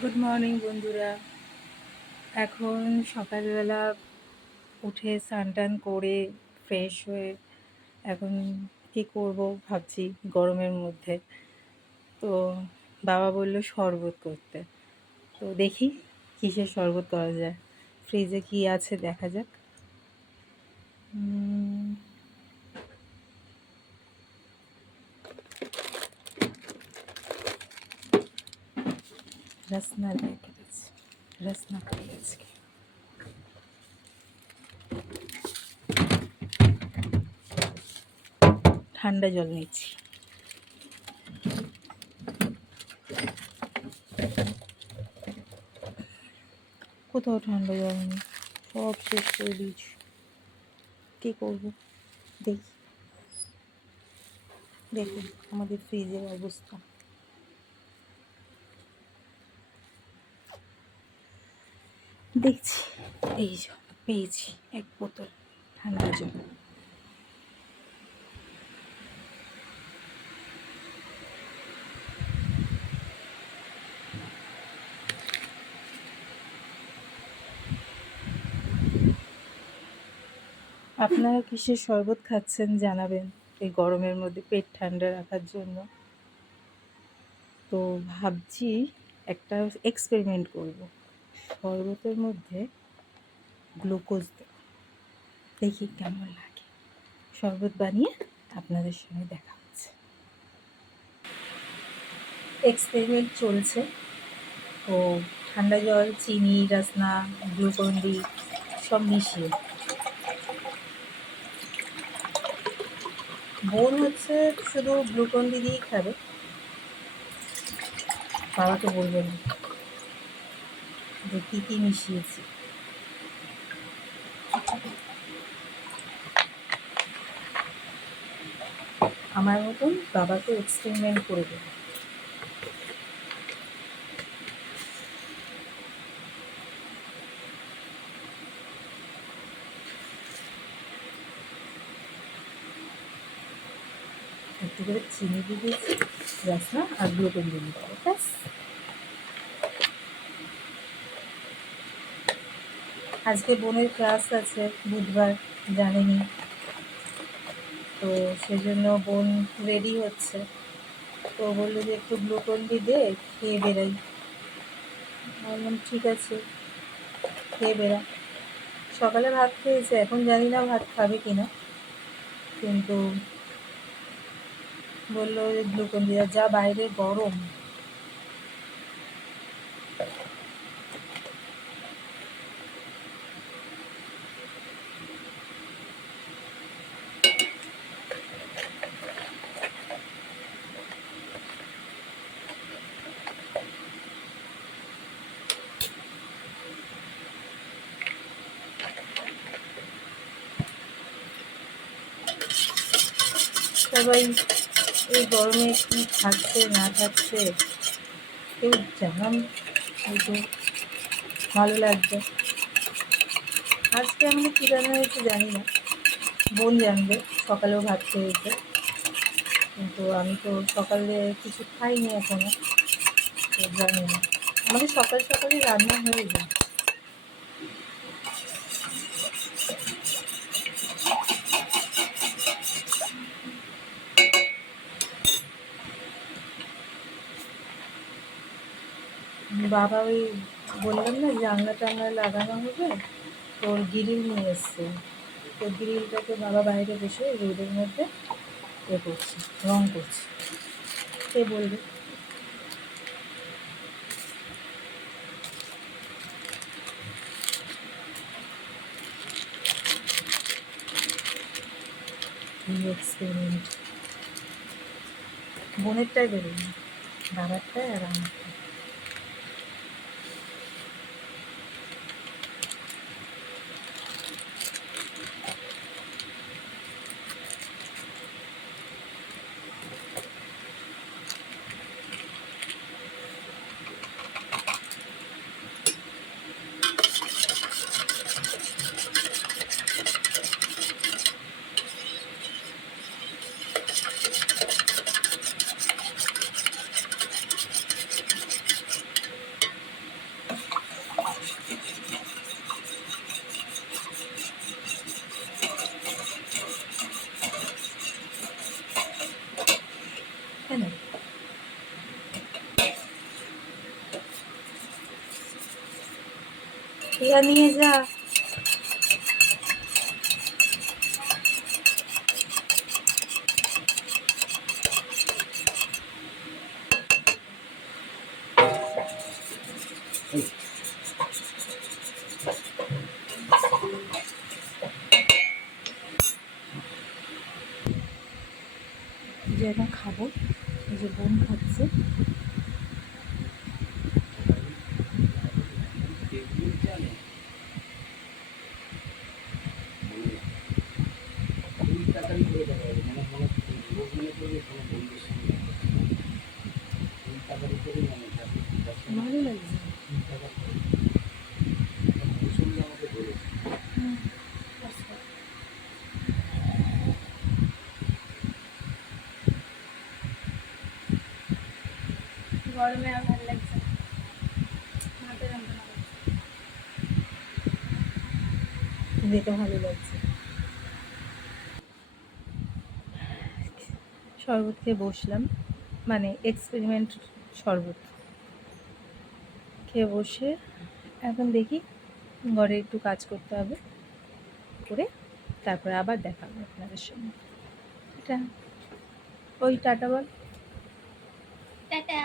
Good morning বন্ধুরা। এখন সকালবেলা উঠে স্নান টান করে ফ্রেশ হয়ে এখন কি করব ভাবছি গরমের মধ্যে। তো বাবা বলল শরবত করতে। তো দেখি কিসের শরবত করা যায়, ফ্রিজে কি আছে দেখা যাক। রসনার প্যাকেট আছে, রসনা খাই আজকে। ঠান্ডা জল নিচ্ছি। কোথাও ঠান্ডা জল নেই, সব শেষ করে দিয়েছি। কী করবো দেখি, দেখুন আমাদের ফ্রিজের অবস্থা। দেখছি, এই যে পেয়েছি এক বোতল ঠান্ডা জল। আপনারা কিসের শরবত খাচ্ছেন জানাবেন এই গরমের মধ্যে পেট ঠান্ডা রাখার জন্য। তো ভাবছি একটা এক্সপেরিমেন্ট করব, শরবতের মধ্যে গ্লুকোজ দেব, দেখি কেমন লাগে। শরবত বানিয়ে আপনাদের সঙ্গে দেখা হচ্ছে। এক্সপেরিমেন্ট চলছে। তো ঠান্ডা জল, চিনি, রসনা, গ্লুকন্ডি সব মিশিয়ে। বোন হচ্ছে শুধু গ্লুকন্ডি দিয়েই খাবে, বাবাকে বলবে না যে কী কী মিশিয়েছি। আমার মতন বাবাকে এক্সপেরিমেন্ট করে দেবে। একটু করে চিনি দিয়ে দিয়েছি, রসনা আর গ্লুকন দিয়ে দিতে হবে, ব্যাস। আজকে বোনের ক্লাস আছে বুধবার, জানেনি। তো সেজন্য বোন রেডি হচ্ছে। তো বললো যে একটু গ্লুকন দিয়ে খেয়ে বেরাই। বললাম ঠিক আছে, খেয়ে বেরা। সকালে ভাত খেয়েছে, এখন জানি না ভাত খাবে কিনা, কিন্তু বললো যে গ্লুকন দিয়ে, যা বাইরে গরম। সবাই এই গরমে কী খাচ্ছে না খাচ্ছে কেউ জানান, হয়তো ভালো লাগবে। আজকে আমাদের কী রান্না হয়েছে জানি না, বোন জানবে। সকালেও ভাত খেয়েছে, কিন্তু আমি তো সকালে কিছু খাইনি এখনো, তো জানি না। আমাদের সকাল সকালে রান্না হয়ে যায়। বাবা ওই বললাম না জানলা টানলা লাগানো হবে, তোর গ্রিল নিয়ে এসছে। তো গ্রিলটাকে বাবা বাইরে বসে রোদের মধ্যে করছে, রং করছে। কে বলবে? এক্সপেরিমেন্ট বোনেরটাই বেরোয়নি, বাবারটাই আর আমারটাই। ইয়া নিয়ে যা। যে এখন খাবো, এই যে বোন খাচ্ছে। ভালো লাগছে। গরমে আর ভালো লাগছে না, মাথা যন্ত্রণা করছে। যেটা ভালো লাগছে। শরবত খেয়ে বসলাম, মানে এক্সপেরিমেন্ট শরবত খেয়ে বসে এখন দেখি ঘরে একটু কাজ করতে হবে, করে তারপরে আবার দেখা হবে আপনাদের সঙ্গে। এটা ওই টাটা বল। টাটা।